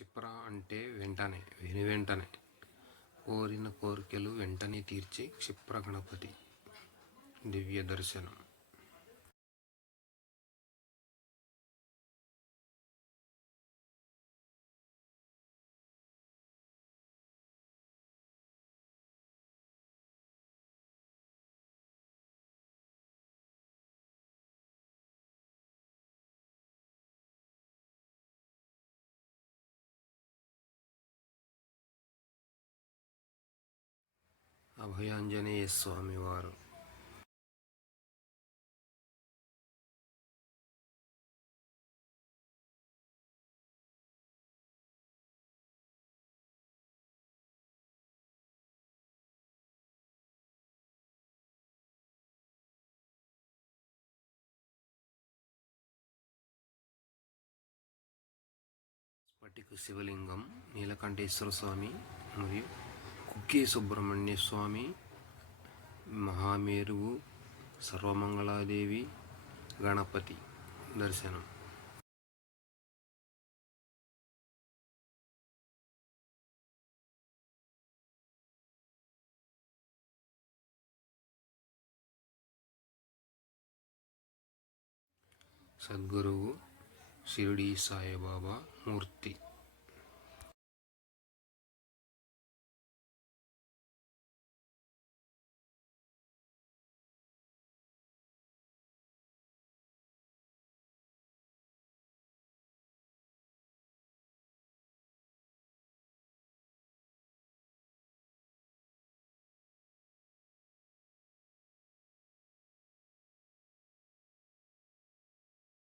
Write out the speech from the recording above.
క్షిప్ర అంటే వెంటనే విని వెంటనే. కోరిన కోరికలు వెంటనే తీర్చే క్షిప్ర గణపతి. దివ్య దర్శనం. అభయాంజనేయ స్వామి వారు స్ఫటిక శివలింగం నీలకంఠేశ్వర స్వామి మరియు ಕುಕ್ಕೆ ಸುಬ್ರಹ್ಮಣ್ಯ ಸ್ವಾಮಿ ಮಹಾಮೇರುವು ಸರ್ವಮಂಗಳಾದೇವಿ ಗಣಪತಿ ದರ್ಶನ. ಸದ್ಗುರು ಶಿರಡಿ ಸಾಯಿಬಾಬಾ ಮೂರ್ತಿ.